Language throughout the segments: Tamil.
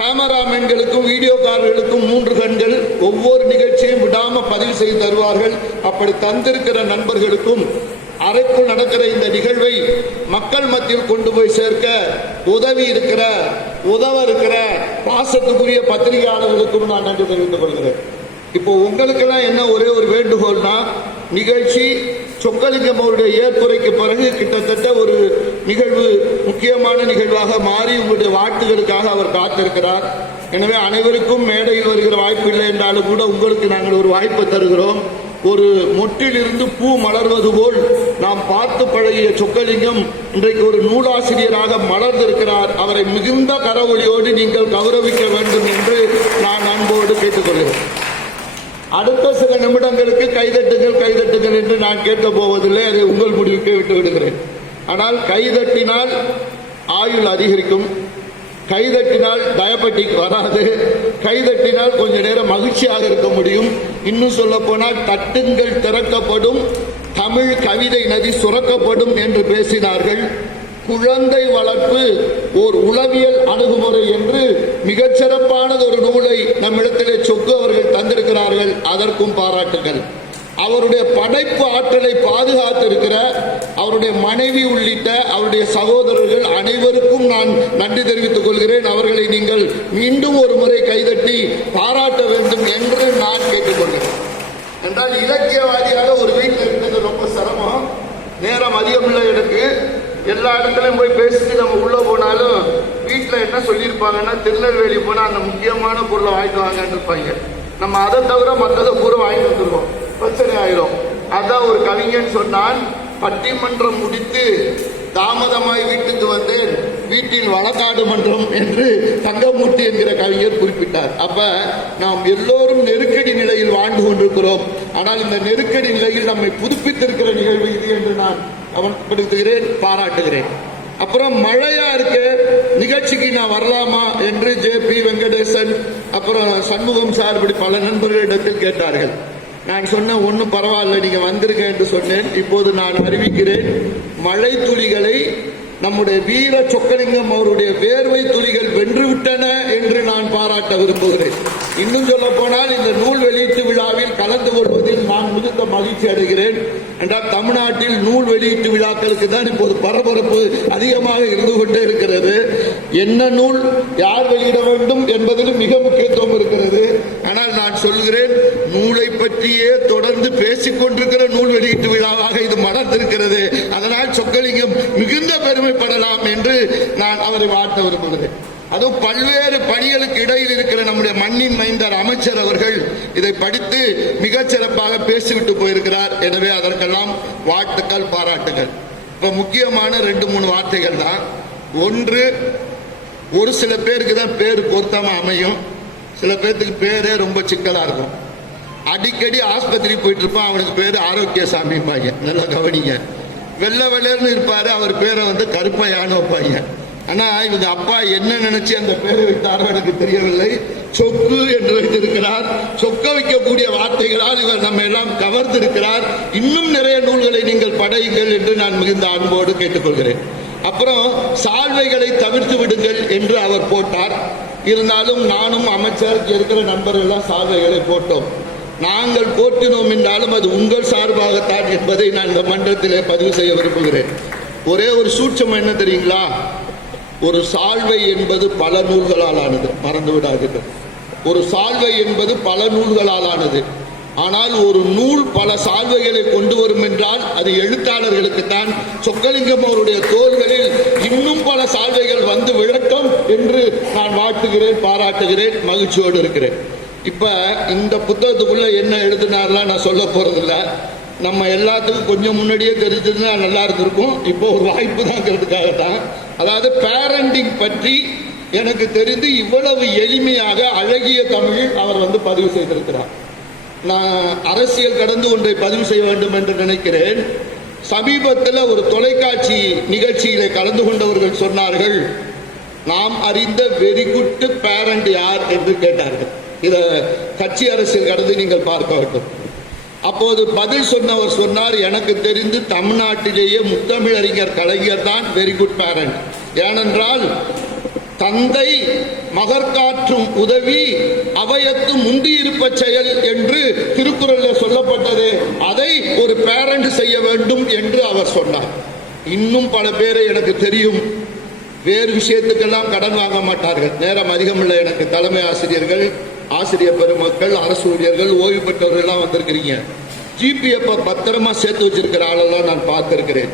கேமராமேன்களுக்கும் வீடியோக்காரர்களுக்கும் மூன்று கண்கள் ஒவ்வொரு நிகழ்ச்சியும் விடாம பதிவு செய்து தருவார்கள். அப்படி தந்திருக்கிற நண்பர்களுக்கும் அறைக்குள் நடக்கிற இந்த நிகழ்வை மக்கள் மத்தியில் கொண்டு போய் சேர்க்க உதவி இருக்கிற உதவ இருக்கிற பாசத்துக்குரிய பத்திரிகையாளர்களுக்கும் நான் நன்றி தெரிவித்துக் கொள்கிறேன். இப்போ உங்களுக்கெல்லாம் என்ன ஒரே ஒரு வேண்டுகோள்னா நிகழ்ச்சி சொக்கலிங்கம் அவருடைய ஏற்புரைக்கு பிறகு கிட்டத்தட்ட ஒரு நிகழ்வு முக்கியமான நிகழ்வாக மாறி உங்களுடைய வாழ்த்துகளுக்காக அவர் காத்திருக்கிறார். எனவே அனைவருக்கும் மேடையில் வருகிற வாய்ப்பு இல்லை என்றாலும் கூட உங்களுக்கு நாங்கள் ஒரு வாய்ப்பு தருகிறோம். ஒரு மொட்டிலிருந்து பூ மலர்வது போல் நாம் பார்த்து பழகிய சொக்கலிங்கம் இன்றைக்கு ஒரு நூலாசிரியராக மலர்ந்திருக்கிறார். அவரை மிகுந்த கரவொலியோடு நீங்கள் கௌரவிக்க வேண்டும் என்று நான் அன்போடு கேட்டுக்கொள்கிறேன். அடுத்த சில நிமிடங்களுக்கு கைதட்டுங்கள் கைதட்டுங்கள் என்று நான் கேட்க போவதில்லை அதை உங்கள் முடிவுக்கு விட்டு விடுகிறேன். ஆனால் கைதட்டினால் ஆயுள் அதிகரிக்கும். கைதட்டினால் டயபெட்டிக் வராது. கைதட்டினால் கொஞ்ச நேரம் மகிழ்ச்சியாக இருக்க முடியும். இன்னும் சொல்ல போனால் தட்டுங்கள் திறக்கப்படும். தமிழ் கவிதை நதி சுரக்கப்படும் என்று பேசினார்கள். குழந்தை வளர்ப்பு ஓர் உளவியல் அணுகுமுறை என்று மிகச் சிறப்பானது ஒரு நூலை நம்மிடத்திலே சொக்கு அவர்கள் தந்திருக்கிறார்கள். அதற்கும் பாராட்டுகள். அவருடைய படைப்பு ஆற்றலை பாதுகாத்திருக்கிற அவருடைய மனைவி உள்ளிட்ட அவருடைய சகோதரர்கள் அனைவருக்கும் நான் நன்றி தெரிவித்துக் கொள்கிறேன். அவர்களை நீங்கள் மீண்டும் ஒரு முறை கைதட்டி பாராட்ட வேண்டும் என்று நான் கேட்டுக்கொள்கிறேன். என்றால் இலக்கியவாதியாக ஒரு வீட்டில் இருக்கிறது ரொம்ப சிரமம். நேரம் அதிகமில்லை எனக்கு. எல்லா இடத்துலையும் போய் பேசிட்டு நம்ம உள்ள போனாலும் வீட்டில் என்ன சொல்லியிருப்பாங்கன்னா திருநெல்வேலி போனால் அந்த முக்கியமான பொருளை வாங்கிட்டு வாங்கன்னு இருப்பாங்க. நம்ம அதை தவிர மற்றதை பூரா வாங்கிட்டு வந்துருவோம். பிரச்சனை ஆயிரும். அதான் ஒரு கவிஞன் சொன்னான் பட்டிமன்றம் முடித்து தாமதமாய் வீட்டுக்கு வந்தேன். வீட்டின் வழக்காடு மன்றம் என்று தங்கமூர்த்தி என்கிற கவிஞர் குறிப்பிட்டார். அப்ப நாம் எல்லோரும் நெருக்கடி நிலையில் வாழ்ந்து கொண்டிருக்கிறோம். ஆனால் இந்த நெருக்கடி நிலையில் நம்மை புதுப்பித்திருக்கிற நிகழ்வு இது என்று நான் அவன்படுத்துகிறேன் பாராட்டுகிறேன். அப்புறம் மழையா இருக்கு நிகழ்ச்சிக்கு நான் வரலாமா என்று ஜே பி வெங்கடேசன் அப்புறம் சண்முகம் சார் இப்படி பல நண்பர்களிடத்தில் கேட்டார்கள். நான் சொன்ன ஒன்றும் பரவாயில்ல நீங்க வந்திருக்க என்று சொன்னேன். இப்போது நான் அறிவிக்கிறேன் மழை துளிகளை நம்முடைய வீர சொக்கலிங்கம் அவருடைய வேர்வை துளிகள் வென்றுவிட்டன என்று நான் பாராட்ட விரும்புகிறேன். இன்னும் சொல்ல போனால் இந்த நூல் வெளியீட்டு விழாவில் கலந்து கொள்வதில் நான் மிகுந்த மகிழ்ச்சி அடைகிறேன். என்றால் தமிழ்நாட்டில் நூல் வெளியீட்டு விழாக்களுக்கு தான் இப்போது பரபரப்பு அதிகமாக இருந்து கொண்டே இருக்கிறது. என்ன நூல் யார் வெளியிட வேண்டும் என்பதிலும் மிக முக்கியத்துவம் இருக்கிறது. ஆனால் நான் சொல்கிறேன் நூலை பற்றியே தொடர்ந்து பேசிக்கொண்டிருக்கிற நூல் வெளியீட்டு விழாவாக இது மலர்ந்திருக்கிறது. அதனால் சொக்கலிங்கம் மிகுந்த பெருமைப்படலாம் என்று அவரை வாழ்த்த விரும்புகிறேன் அதுவும் பல்வேறு பணிகளுக்கு இடையில் இருக்கிற நம்முடைய மண்ணின் மைந்தர் அமைச்சர் அவர்கள் இதை படித்து மிகச் சிறப்பாக பேசிவிட்டு போயிருக்கிறார். எனவே அதற்கெல்லாம் வாழ்த்துக்கள் பாராட்டுகள் இப்ப முக்கியமான ரெண்டு மூணு வார்த்தைகள் தான். ஒன்று ஒரு சில பேருக்கு தான் பேர் பொருத்தமாக அமையும். சில பேர்த்துக்கு பேரே ரொம்ப சிக்கலா இருக்கும். அடிக்கடி ஆஸ்பத்திரி போயிட்டு இருப்பான் அவனுக்கு பேர் ஆரோக்கியசாமி பையன். நல்லா கவனிங்க. வெள்ளை வெள்ளர்னு இருப்பாரு அவர் பேரை வந்து கருப்பையான பையன். ஆனா இவங்க அப்பா என்ன நினைச்சு அந்த பேரை வைத்தாரோ எனக்கு தெரியவில்லை. சொக்கு என்று வைத்திருக்கிறார். சொக்க வைக்கக்கூடிய வார்த்தைகளால் இவர் நம்ம எல்லாம் கவர்ந்திருக்கிறார். இன்னும் நிறைய நூல்களை நீங்கள் படையுங்கள் என்று நான் மிகுந்த அன்போடு கேட்டுக்கொள்கிறேன். அப்புறம் சால்வைகளை தவிர்த்து விடுங்கள் என்று அவர் போட்டார். இருந்தாலும் நானும் அமைச்சர் இருக்கிற நண்பர்கள் சால்வைகளை போட்டோம். நாங்கள் போட்டினோம் என்றாலும் அது உங்கள் சார்பாகத்தான் என்பதை நான் இந்த மன்றத்திலே பதிவு செய்ய விரும்புகிறேன். ஒரே ஒரு சூட்சம் என்ன தெரியுங்களா? ஒரு சால்வை என்பது பல நூல்களால் ஆனது. மறந்து விடாதீர்கள். ஒரு சால்வை என்பது பல நூல்களால் ஆனது. ஆனால் ஒரு நூல் பல சால்வைகளை கொண்டு வரும் என்றால் அது எழுத்தாளர்களுக்குத்தான் சொக்கலிங்கம் அவருடைய தோள்களில் இன்னும் பல சால்வைகள் வந்து விழட்டும் என்று நான் வாழ்த்துகிறேன் பாராட்டுகிறேன் மகிழ்ச்சியோடு இருக்கிறேன். இப்ப இந்த புத்தகத்துக்குள்ள என்ன எழுதினார்லாம் நான் சொல்ல போறதில்ல. நம்ம எல்லாத்துக்கும் கொஞ்சம் முன்னாடியே தெரிஞ்சிருந்தா நல்லா இருந்திருக்கும். இப்போ ஒரு வாய்ப்பு தாங்கிறதுக்காக தான் அதாவது பேரண்டிங் பற்றி எனக்கு தெரிந்து இவ்வளவு எளிமையாக அழகிய தமிழில் அவர் வந்து பதிவு செய்திருக்கிறார். நான் அரசியல் கடந்து ஒன்றை பதிவு செய்ய வேண்டும் என்று நினைக்கிறேன். சமீபத்தில் ஒரு தொலைக்காட்சி நிகழ்ச்சியிலே கலந்து கொண்டவர்கள் சொன்னார்கள் நாம் அறிந்த வெரி குட் பேரண்ட் யார்? என்று கேட்டார்கள். இத கட்சி அரசியல் கடந்து நீங்கள் பார்க்க வேண்டும். அப்போது பதில் சொன்னவர் சொன்னார் எனக்கு தெரிந்து தமிழ்நாட்டிலேயே முத்தமிழறிஞர் கலைஞர் தான் வெரி குட் பேரண்ட் ஏனென்றால் தந்தை மகற்காற்றும் உதவி அவையத்து முந்தியிருப்ப செயல் என்று திருக்குறளில் சொல்லப்பட்டது. அதை ஒரு பேரண்ட் செய்ய வேண்டும் என்று அவர் சொன்னார். இன்னும் பல பேரை எனக்கு தெரியும். வேறு விஷயத்துக்கெல்லாம் கடன் வாங்க மாட்டார்கள். நேரம் அதிகமில்லை எனக்கு. தலைமை ஆசிரியர்கள் ஆசிரியர் பெருமக்கள் அரசு ஊழியர்கள் ஓய்வு பெற்றவர்கள் எல்லாம் வந்திருக்கிறீங்க ஜிபிஎஃப் பத்திரமா சேர்த்து வச்சிருக்கிற ஆளெல்லாம் நான் பார்த்திருக்கிறேன்.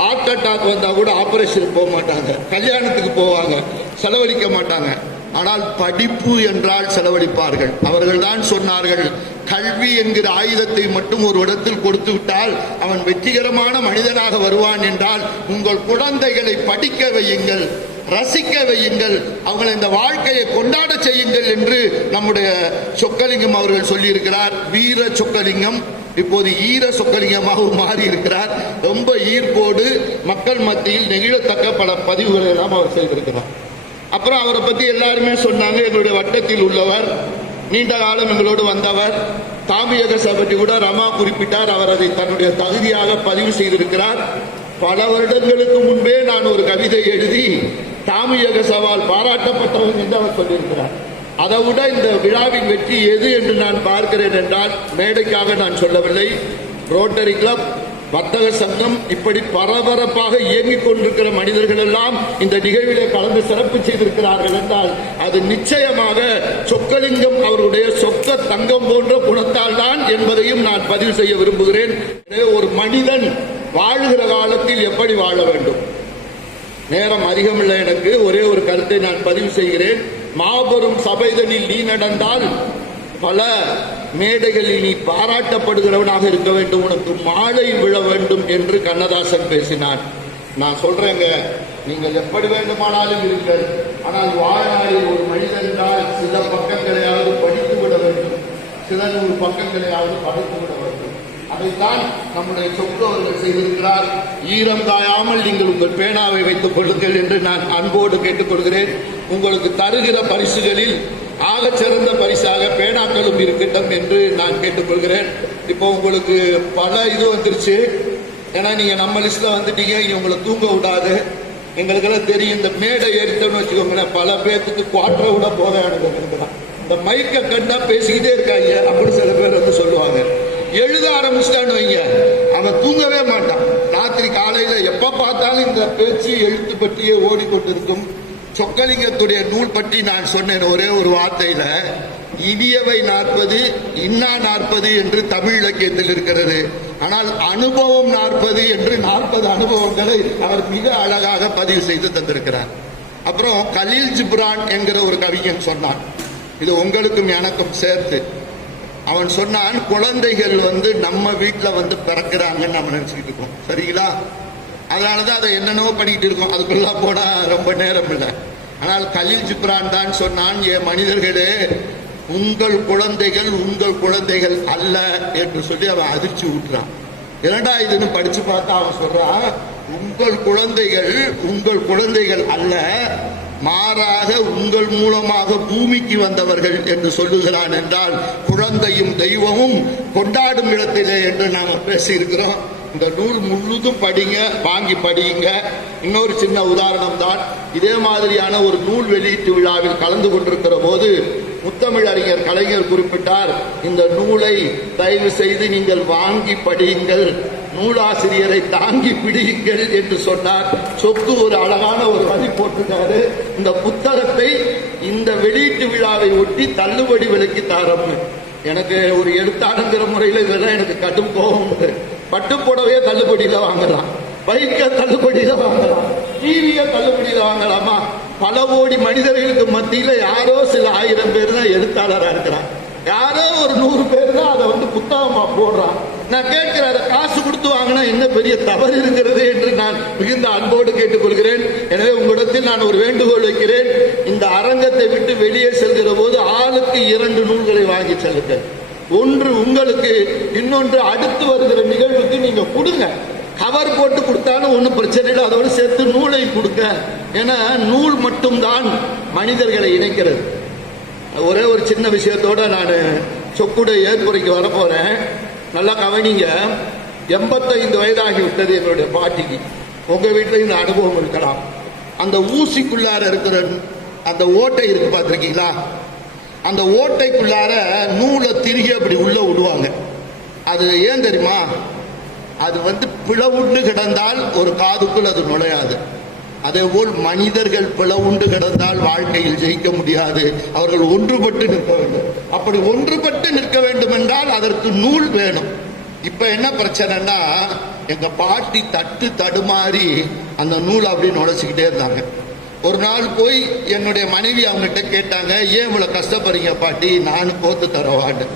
ஹார்ட் அட்டாக் வந்தா கூட ஆபரேஷன் போக மாட்டாங்க கல்யாணத்துக்கு போவாங்க. செலவழிக்க மாட்டாங்க. ஆனால் படிப்பு என்றால் செலவழிப்பார்கள். அவர்கள் தான் சொன்னார்கள் கல்வி என்கிற ஆயுதத்தை மட்டும் ஒரு இடத்தில் கொடுத்து விட்டால் அவன் வெற்றிகரமான மனிதனாக வருவான் என்றால் உங்கள் குழந்தைகளை படிக்க வையுங்கள் ரசிக்க வையுங்கள் அவங்களை இந்த வாழ்க்கையை கொண்டாட செய்யுங்கள் என்று நம்முடைய சொக்கலிங்கம் அவர்கள் சொல்லியிருக்கிறார். வீர சொக்கலிங்கம். இப்போது ஈர சொக்கலிங்கமாக மாறி இருக்கிறார். ரொம்ப ஈர்ப்போடு மக்கள் மத்தியில் நெகிழத்தக்க பல பதிவுகளை எல்லாம் அவர் செய்திருக்கிறார். அப்புறம் அவரை பத்தி எல்லாருமே சொன்னாங்க எங்களுடைய வட்டத்தில் உள்ளவர் நீண்ட காலம் எங்களோடு வந்தவர் தாமியகசை பற்றி கூட ரமா குறிப்பிட்டார். அவர் அதை தன்னுடைய தகுதியாக பதிவு செய்திருக்கிறார். பல வருடங்களுக்கு முன்பே நான் ஒரு கவிதை எழுதி தாமியக சவால் பாராட்டப்பட்டவன் என்று அவர் சொல்லியிருக்கிறார். அதை விட இந்த விழாவின் வெற்றி எது என்று நான் பார்க்கிறேன் என்றால் மேடைக்காக நான் சொல்லவில்லை. ரோட்டரி கிளப் வர்த்தக சங்கம் இப்படி பரபரப்பாக இயங்கிக் கொண்டிருக்கிற மனிதர்கள் எல்லாம் இந்த நிகழ்விலே கலந்து சிறப்பு செய்திருக்கிறார்கள் என்றால் அது நிச்சயமாக சொக்கலிங்கம் அவருடைய சொக்க தங்கம் போன்ற குணத்தால் தான் என்பதையும் நான் பதிவு செய்ய விரும்புகிறேன். ஒரு மனிதன் வாழுகிற காலத்தில் எப்படி வாழ வேண்டும்? நேரம் அதிகமில்லை எனக்கு. ஒரே ஒரு கருத்தை நான் பதிவு செய்கிறேன். மாபெரும் சபைகளில் நீ நடந்தால் பல மேடைகளில் நீ பாராட்டப்படுகிறவனாக இருக்க வேண்டும். உனக்கு மாலை விழ வேண்டும் என்று கண்ணதாசன் பேசினார் நான் சொல்றேங்க நீங்கள் எப்படி வேண்டுமானாலும் இருங்கள். ஆனால் வாழ்நாளில் ஒரு மனிதன் சில பக்கங்களையாவது படித்து விட வேண்டும். சில நூறு பக்கங்களையாவது படித்து விட வேண்டும். அதைத்தான் நம்முடைய சொத்து அவர்கள் செய்திருக்கிறார். ஈரம் தாயாமல் நீங்கள் உங்கள் பேனாவை வைத்துக் கொள்ளுங்கள் என்று நான் அன்போடு கேட்டுக்கொள்கிறேன். உங்களுக்கு தருகிற பரிசுகளில் ஆகச் சிறந்த பரிசாக பேனாக்களும் இருக்கட்டும் என்று நான் கேட்டுக்கொள்கிறேன். இப்போ உங்களுக்கு பல இது வந்துருச்சு. ஏன்னா நீங்க நம்ம லிஸ்ட்ல வந்துட்டீங்க இனி உங்களை தூங்க விடாது. எங்களுக்கெல்லாம் தெரியும் இந்த மேடை ஏறிட்டோம்னு வச்சுக்கோங்களேன். பல பேர்த்துக்கு குவாட்டரை விட போக இருக்கிறான் இந்த மைக்கை கண்டா பேசிக்கிட்டே இருக்காங்க. அப்படின்னு சில பேர் வந்து சொல்லுவாங்க. எழுத ஆரம்பிச்சிட்டான்னு வைங்க. அவன் தூங்கவே மாட்டான். ராத்திரி காலையில எப்ப பார்த்தாலும் இந்த பேச்சு எழுத்து பற்றியே ஓடிக்கொண்டிருக்கும். சொக்கலிங்கத்துடைய நூல் பற்றி நான் சொன்னேன் ஒரே ஒரு வார்த்தையில. இனியவை நாற்பது இன்னா நாற்பது என்று தமிழ் இலக்கியத்தில் இருக்கிறது. ஆனால் அனுபவம் நாற்பது என்று நாற்பது அனுபவங்களை அவர் மிக அழகாக பதிவு செய்து தந்திருக்கிறார். அப்புறம் கலீல் ஜிப்ரான் என்கிற ஒரு கவிஞன் சொன்னான். இது உங்களுக்கும் எனக்கும் சேர்த்து. அவன் சொன்னான் குழந்தைகள் வந்து நம்ம வீட்டில் வந்து பிறக்கிறாங்கன்னு நம்ம நினச்சிக்கிட்டு இருக்கோம். சரிங்களா? அதனால தான் அதை என்னென்னவோ பண்ணிக்கிட்டு இருக்கோம். அதுக்குள்ளே போனால் ரொம்ப நேரம் இல்லை. ஆனால் கலில் ஜிப்ரான் தான் சொன்னான் ஏ மனிதர்களே உங்கள் குழந்தைகள் உங்கள் குழந்தைகள் அல்ல என்று சொல்லி அவன் அதிர்ச்சி விட்டுறான் இரண்டா இதுன்னு படிச்சு பார்த்தா அவன் சொல்றான் உங்கள் குழந்தைகள் உங்கள் குழந்தைகள் அல்ல மாறாக உங்கள் மூலமாக பூமிக்கு வந்தவர்கள் என்று சொல்லுகிறான் என்றால் குழந்தையும் தெய்வமும் கொண்டாடும் இடத்திலே என்று நாம் பேசியிருக்கிறோம். இந்த நூல் முழுதும் படிங்க வாங்கி படியுங்க. இன்னொரு சின்ன உதாரணம் தான் இதே மாதிரியான ஒரு நூல் வெளியீட்டு விழாவில் கலந்து கொண்டிருக்கிற போது முத்தமிழறிஞர் கலைஞர் குறிப்பிட்டார் இந்த நூலை தயவு செய்து நீங்கள் வாங்கி படியுங்கள். நூலாசிரியரை தாங்கி பிடியுங்கள் என்று சொன்னார். சொத்து ஒரு அழகான ஒரு வரி போட்டிருக்காரு. இந்த புத்தகத்தை இந்த வெளியீட்டு விழாவை ஒட்டி தள்ளுபடி விலைக்கு தாரம். எனக்கு ஒரு எழுத்தாளங்கிற முறையில் இதெல்லாம் எனக்கு கடும் கோபம் உண்டு. பட்டு புடவையே தள்ளுபடியில் வாங்கலாம். பைக்கை தள்ளுபடியில் வாங்கலாம். டிவியை தள்ளுபடியில் வாங்கலாமா? பல கோடி மனிதர்களுக்கு மத்தியில் யாரோ சில ஆயிரம் பேர் தான் எழுத்தாளராக இருக்கிறான் யாரோ ஒரு நூறு பேர் தான் அதை வந்து புத்தகமாக போடுறான் நான் கேட்கிறேன் அதை காசு கொடுத்து வாங்கினா என்ன பெரிய தவறு இருக்கிறது என்று நான் மிகுந்த அன்போடு கேட்டுக்கொள்கிறேன். எனவே உங்களிடத்தில் நான் ஒரு வேண்டுகோள் வைக்கிறேன். இந்த அரங்கத்தை விட்டு வெளியே செல்கிற போது ஆளுக்கு இரண்டு நூல்களை வாங்கி செல்லுங்கள் ஒன்று உங்களுக்கு இன்னொன்று அடுத்து வருகிற நிகழ்வுக்கு நீங்க கொடுங்க. கவர் போட்டு கொடுத்தாலும் ஒன்றும் பிரச்சனை இல்லை. அதோடு சேர்த்து நூலை கொடுங்க. ஏன்னா நூல் மட்டும்தான் மனிதர்களை இணைக்கிறது. ஒரே ஒரு சின்ன விஷயத்தோட நான் சொக்குடைய ஏற்புரைக்கு வரப்போறேன். நல்லா கவனிங்க. எண்பத்தைந்து வயதாகி விட்டது என்னுடைய பாட்டிக்கு. உங்க வீட்டில் இந்த அனுபவம் இருக்கலாம். அந்த ஊசிக்குள்ளார இருக்கிற அந்த ஓட்டை இருக்கு பார்த்துருக்கீங்களா? அந்த ஓட்டைக்குள்ளார நூலை திருகி அப்படி உள்ள விடுவாங்க. அது ஏன் தெரியுமா? அது வந்து பிளவுண்டு கிடந்தால் ஒரு காதுக்குள் அது நுழையாது. அதேபோல் மனிதர்கள் பிளவுண்டு கிடந்தால் வாழ்க்கையில் ஜெயிக்க முடியாது. அவர்கள் ஒன்றுபட்டு நிற்க வேண்டும். அப்படி ஒன்றுபட்டு நிற்க வேண்டும் என்றால் அதற்கு நூல் வேணும். இப்ப என்ன பிரச்சனைன்னா எங்க பாட்டி தட்டு தடுமாறி அந்த நூல் அப்படி நுழைச்சிக்கிட்டே இருந்தாங்க. ஒரு நாள் போய் என்னுடைய மனைவி அவங்ககிட்ட கேட்டாங்க ஏன் இவ்வளவு கஷ்டப்படுறீங்க பாட்டி? நான் கோத்து தரவான்னு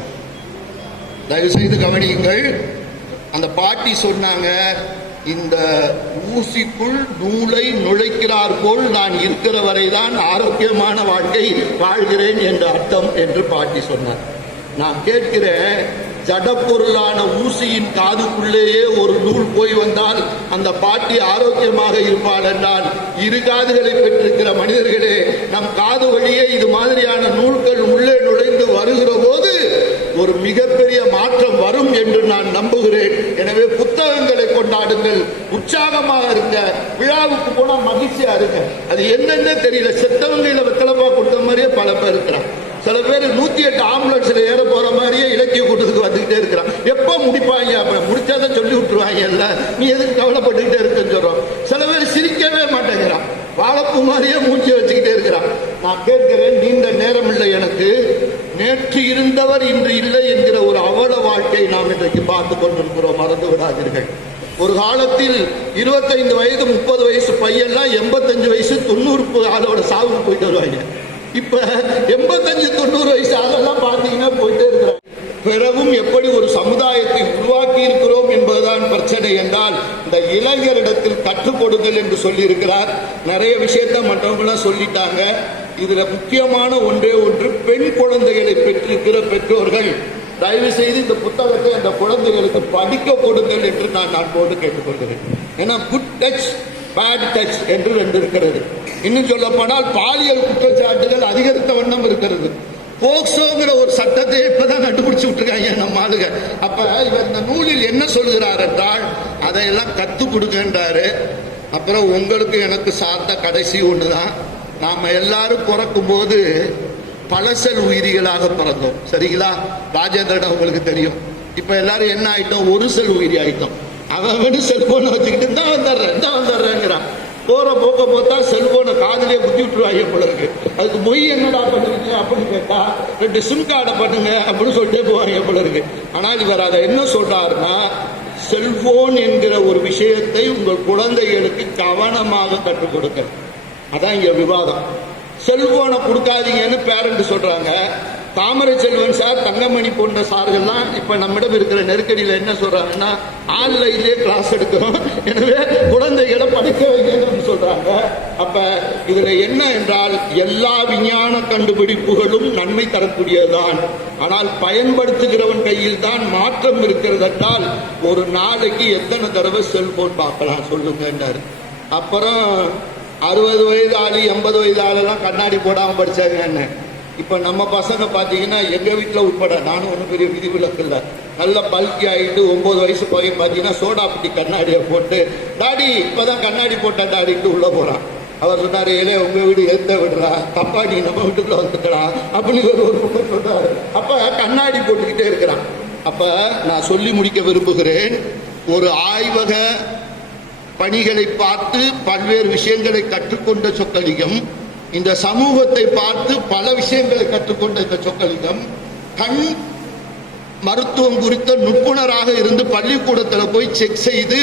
தயவு செய்து கவனியுங்கள். அந்த பாட்டி சொன்னாங்க இந்த ஊசிக்குள் நூலை நுழைக்கிறார் போல் நான் இருக்கிற வரைதான் ஆரோக்கியமான வாழ்க்கை வாழ்கிறேன் என்ற அர்த்தம் என்று பாட்டி சொன்னார். நான் கேட்கிறேன் ஜடப்பொருளான ஊசியின் காதுக்குள்ளேயே ஒரு நூல் போய் வந்தால் அந்த பாட்டி ஆரோக்கியமாக இருப்பாள் என்றால் இரு காதுகளை பெற்றிருக்கிற மனிதர்களே நம் காது வழியே இது மாதிரியான நூல்கள் உள்ளே நுழைந்து வருகிற போது ஒரு மிகப்பெரிய மாற்றம் வரும் என்று நான் நம்புகிறேன். எனவே புத்தகங்களை கொண்டாடுங்கள் உற்சாகமாக இருங்க விழாவுக்கு போனா மகிழ்ச்சியா இருங்க அது என்னன்னு தெரியல. செத்தவங்க வெத்தலப்பா கொடுத்த மாதிரியே பல பேர் இருக்கிறான் சில பேர் நூத்தி எட்டு ஆம்புலன்ஸ்ல ஏற போற மாதிரியே இலக்கிய கூட்டத்துக்கு வந்துகிட்டே இருக்கிறான் எப்ப முடிப்பாங்க? அப்ப முடிச்சாதான் சொல்லி விட்டுருவாங்கல்ல நீ எதுக்கு கவலைப்பட்டுக்கிட்டே இருக்குன்னு சொல்றோம். சில பேர் சிரிக்கவே மாட்டேங்கிறான் வாழப்பு மாதிரியே மூச்சு வச்சுக்கிட்டே இருக்கிறான் நான் கேட்கிறேன் நீண்ட நேரம் இல்லை எனக்கு. நேற்று இருந்தவர் இன்று இல்லை என்கிற ஒரு அவல வாழ்க்கை நாம் இன்றைக்கு பார்த்து கொண்டிருக்கிறோம். மறந்து விடாதீர்கள். ஒரு காலத்தில் இருபத்தைந்து வயது முப்பது வயசு பையன்லாம் எண்பத்தஞ்சு வயசு தொண்ணூறு ஆளோட சாவுக்கு போயிட்டு வருவாங்க. இப்ப எண்பத்தஞ்சு தொண்ணூறு வயசு அதெல்லாம் பார்த்தீங்கன்னா போயிட்டே இருக்கிறாங்க. பிறவும் எப்படி ஒரு சமுதாயத்தை உருவாக்கி இருக்கிறோம் என்பதுதான் பிரச்சனை என்றால் இந்த இளைஞரிடத்தில் கற்றுக் கொடுங்கள் என்று சொல்லியிருக்கிறார். நிறைய விஷயத்த மற்றவங்களாம் சொல்லிட்டாங்க. இதுல முக்கியமான ஒன்றே ஒன்று பெண் குழந்தைகளை பெற்றிருக்கிற பெற்றோர்கள். தயவு செய்து இந்த புத்தகத்தை அந்த குழந்தைகளுக்கு படிக்க கொடுங்கள் என்று நான் அன்போடு கேட்டுக்கொள்கிறேன். ஏன்னா குட் டச் பேட் டச் என்று ரெண்டு இருக்கிறது. இன்னும் சொல்ல போனால் பாலியல் குற்றச்சாட்டுகள் அதிகரித்த வண்ணம் இருக்கிறது. போக்சோங்கிற ஒரு சட்டத்தை இப்பதான் கண்டுபிடிச்சு விட்டுருக்காங்க நம்ம ஆளுங்க அப்ப இவர் இந்த நூலில் என்ன சொல்கிறார் என்றால் அதையெல்லாம் கத்து கொடுக்கின்றாரு அப்புறம் உங்களுக்கு எனக்கு சார்ந்த கடைசி ஒண்ணுதான். நாம எல்லாரும் பிறக்கும் போது பழசல் உயிரிகளாக பிறந்தோம். சரிங்களா? ராஜேந்திரன் உங்களுக்கு தெரியும். இப்ப எல்லாரும் என்ன ஆயிட்டோம்? ஒரு செல் உயிரி ஆயிட்டோம். அவன் செல்போனை வச்சுக்கிட்டு தான் வந்துடுறேன் தான் வந்துடுறேங்கிறான் போற போக்க போத்தா செல்போனை காதலே குத்தி விட்டுருவாங்க போல இருக்கு. அதுக்கு மொய் என்னடா பண்ணுவீங்க அப்படின்னு கேட்டா ரெண்டு சிம் கார்டை பண்ணுங்க அப்படின்னு சொல்லிட்டே போவாங்க போல இருக்கு. ஆனால் இவர் அதை என்ன சொல்றாருன்னா செல்போன் என்கிற ஒரு விஷயத்தை உங்கள் குழந்தைகளுக்கு கவனமாக கற்றுக் கொடுக்க அதான் இங்க விவாதம். செல்போனை கொடுக்காதீங்கன்னு பேரண்ட் சொல்றாங்க. தாமரை செல்வன் சார் தங்கமணி போன்ற சார்கள்லாம் இப்ப நம்மிடம் இருக்கிற நெருக்கடியில் என்ன சொல்றாங்கன்னா ஆன்லைன்லயே கிளாஸ் எடுக்கிறோம். எனவே குழந்தைகளை படிக்க வைக்கணும்னு சொல்றாங்க. அப்ப இதுல என்ன என்றால் எல்லா விஞ்ஞான கண்டுபிடிப்புகளும் நன்மை தரக்கூடியதுதான். ஆனால் பயன்படுத்துகிறவன் கையில் தான் மாற்றம் இருக்கிறதென்றால் ஒரு நாளைக்கு எத்தனை தடவை செல்போன் பார்க்கலாம் சொல்லுங்கன்றாரு அப்புறம் அறுபது வயது ஆளு எண்பது வயது ஆளெல்லாம் கண்ணாடி போடாம படிச்சாங்க என்ன? இப்ப நம்ம பசங்க பாத்தீங்கன்னா எங்க வீட்டுல உட்பட நானும் ஒன்றும் பெரிய விதிவிலக்கு இல்லை. நல்ல பல்கி ஆயிட்டு ஒன்பது வயசு பையன் பாத்தீங்கன்னா சோடா புட்டி கண்ணாடியை போட்டு டாடி இப்பதான் கண்ணாடி போட்டேன் டாடிட்டு உள்ள போறான். அவர் சொன்னாரு ஏழே உங்க வீடு எத்த விடுறா. தப்பா நீ நம்ம வீட்டுக்குள்ள வந்துக்கலாம் அப்படின்னு ஒரு ஒரு பக்கம் சொல்றாரு அப்ப கண்ணாடி போட்டுக்கிட்டே இருக்கிறான். அப்ப நான் சொல்லி முடிக்க விரும்புகிறேன் ஒரு ஆய்வக பணிகளை பார்த்து பல்வேறு விஷயங்களை கற்றுக்கொண்ட சொக்கலிகம் இந்த சமூகத்தை பார்த்து பல விஷயங்களை கற்றுக்கொண்ட இந்த சொக்கலிங்கம் கண் மருத்துவம் குறித்த நுட்புணராக இருந்து பள்ளிக்கூடத்தில் போய் செக் செய்து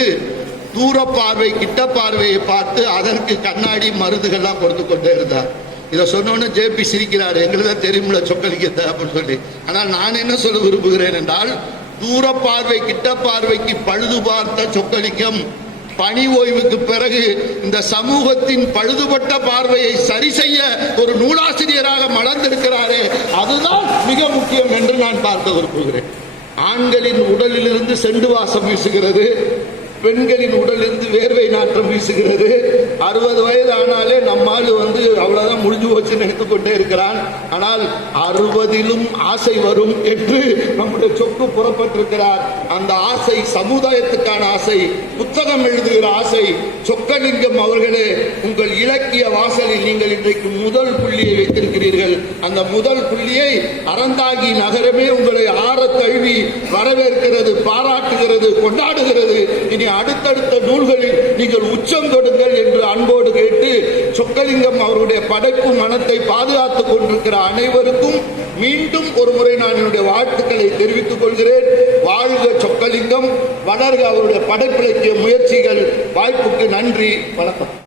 தூர பார்வை கிட்ட பார்வையை பார்த்து அதற்கு கண்ணாடி மருந்துகள்லாம் கொடுத்து கொண்டே இருந்தார். இதை சொன்னோன்னு ஜேபி சிரிக்கிறார் எங்களுக்கு தான் தெரியுமில்ல சொக்கலிங்கத்தை அப்படின்னு சொல்லி. ஆனால் நான் என்ன சொல்ல விரும்புகிறேன் என்றால் தூர பார்வை கிட்ட பார்வைக்கு பழுது பார்த்த சொக்கலிக்கம் பணி ஓய்வுக்கு பிறகு இந்த சமூகத்தின் பழுதுபட்ட பார்வையை சரி செய்ய ஒரு நூலாசிரியராக மலர்ந்திருக்கிறாரே அதுதான் மிக முக்கியம் என்று நான் பார்க்க விரும்புகிறேன் ஆண்களின் உடலிலிருந்து செண்டு வாசம் வீசுகிறது. பெண்களின் உடலிருந்து வேர்வை நாற்றம் வீசுகிறது. அறுபது வயது ஆனாலே நம்மால் வந்து அவ்வளவுதான் முடிஞ்சு போச்சுன்னு நினைத்துக் கொண்டே இருக்கிறான். ஆனால் அறுபதிலும் ஆசை வரும் என்று நம்முடைய சொக்கு புறப்பட்டிருக்கிறார். அந்த ஆசை சமுதாயத்துக்கான ஆசை புத்தகம் எழுதுகிற ஆசை சொக்கலிங்கம் அவர்களே உங்கள் இலக்கிய வாசலில் நீங்கள் இன்றைக்கு முதல் புள்ளியை வைத்திருக்கிறீர்கள். அந்த முதல் புள்ளியை அறந்தாகி நகரமே உங்களை ஆற தழுவி வரவேற்கிறது பாராட்டுகிறது கொண்டாடுகிறது. இனி அடுத்தடுத்த நூல்களில் நீங்கள் உச்சம் கொடுங்கள் என்று அன்போடு கேட்டு சொக்கலிங்கம் அவருடைய படைப்பு மனத்தை பாதுகாத்துக் கொண்டிருக்கிற அனைவருக்கும் மீண்டும் ஒரு முறை நான் என்னுடைய வாழ்த்துக்களை தெரிவித்துக் கொள்கிறேன். வாழ்க சொக்கலிங்கம். வளர்க அவருடைய படைப்பிலக்கிய முயற்சிகள். வாய்ப்புக்கு நன்றி. வணக்கம்.